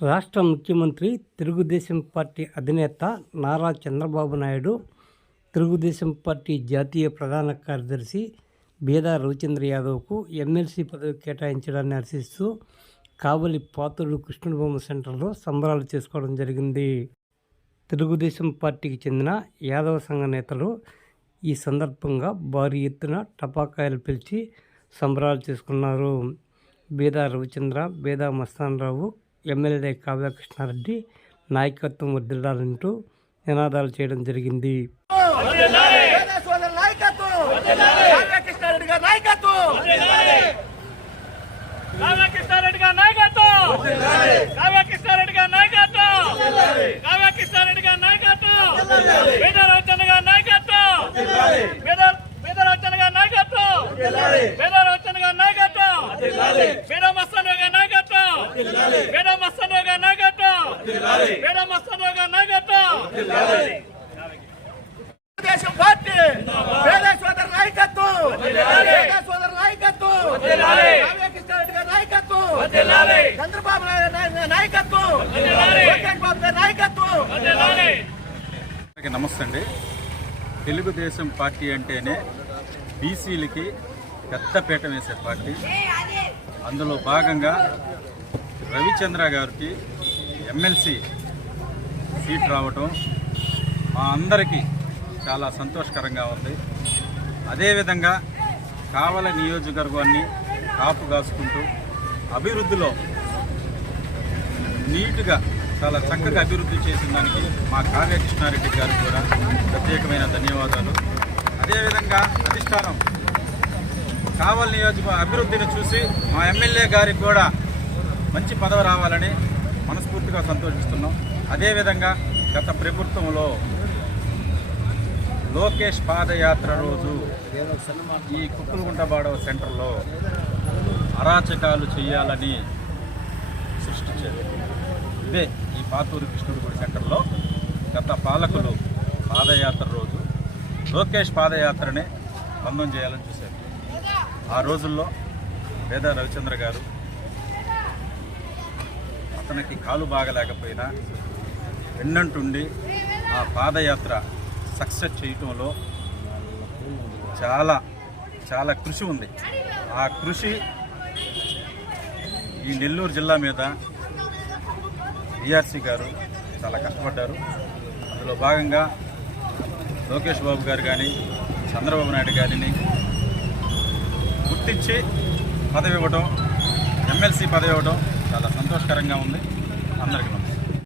రాష్ట్ర ముఖ్యమంత్రి తెలుగుదేశం పార్టీ అధినేత నారా చంద్రబాబు నాయుడు తెలుగుదేశం పార్టీ జాతీయ ప్రధాన కార్యదర్శి బేదా రవిచంద్ర యాదవ్కు ఎమ్మెల్సీ పదవి కేటాయించడాన్ని హర్షిస్తూ కావలి పాతూరు కృష్ణభూమ సెంటర్లో సంబరాలు చేసుకోవడం జరిగింది. తెలుగుదేశం పార్టీకి చెందిన యాదవ సంఘ నేతలు ఈ సందర్భంగా భారీ ఎత్తున టపాకాయలు పిలిచి సంబరాలు చేసుకున్నారు. బీదా రవిచంద్ర బేదా మస్తానరావు ఎమ్మెల్యే కావ్య కృష్ణారెడ్డి నాయకత్వం వర్దిల్లాలంటూ నినాదాలు చేయడం జరిగింది. పేద సోదరుల నాయకత్వం నాయకత్వం! తెలుగుదేశం పార్టీ పేద నాయకత్వం పేద నాయకత్వం నాయకత్వం చంద్రబాబు బాబు నమస్తే అండి. తెలుగుదేశం పార్టీ అంటేనే బీసీలకి పెద్దపీట వేసే పార్టీ. అందులో భాగంగా రవిచంద్ర గారికి ఎమ్మెల్సీ సీట్ రావటం మా అందరికీ చాలా సంతోషకరంగా ఉంది. అదేవిధంగా కావల నియోజకవర్గాన్ని కాపు కాసుకుంటూ అభివృద్ధిలో నీట్గా చాలా చక్కగా అభివృద్ధి చేసిన దానికి మా కావ్యకృష్ణారెడ్డి గారు కూడా ప్రత్యేకమైన ధన్యవాదాలు. అదేవిధంగా అధిష్టానం కావల్ నియోజక అభివృద్ధిని చూసి మా ఎమ్మెల్యే గారికి కూడా మంచి పదవి రావాలని మనస్ఫూర్తిగా సంతోషిస్తున్నాం. అదేవిధంగా గత ప్రభుత్వంలో లోకేష్ పాదయాత్ర రోజు ఈ కుక్కులుగుంటబాడవ సెంటర్లో అరాచకాలు చేయాలని సృష్టించారు. ఇదే ఈ పాతూరు కృష్ణుడి సెంటర్లో గత పాలకులు పాదయాత్ర రోజు లోకేష్ పాదయాత్రనే బంధం చేయాలని చూశారు. ఆ రోజుల్లో వేద రవిచంద్ర గారు అతనికి కాలు బాగలేకపోయినా వెన్నంటుండి ఆ పాదయాత్ర సక్సెస్ చేయటంలో చాలా చాలా కృషి ఉంది. ఆ కృషి ఈ నెల్లూరు జిల్లా మీద బీఆర్సీ గారు చాలా కష్టపడ్డారు. అందులో భాగంగా లోకేష్ బాబు గారు కానీ చంద్రబాబు నాయుడు గారిని గుర్తించి పదవి ఇవ్వడం ఎమ్మెల్సీ పదవి ఇవ్వడం సంతోషకరంగా ఉంది. అందరికీ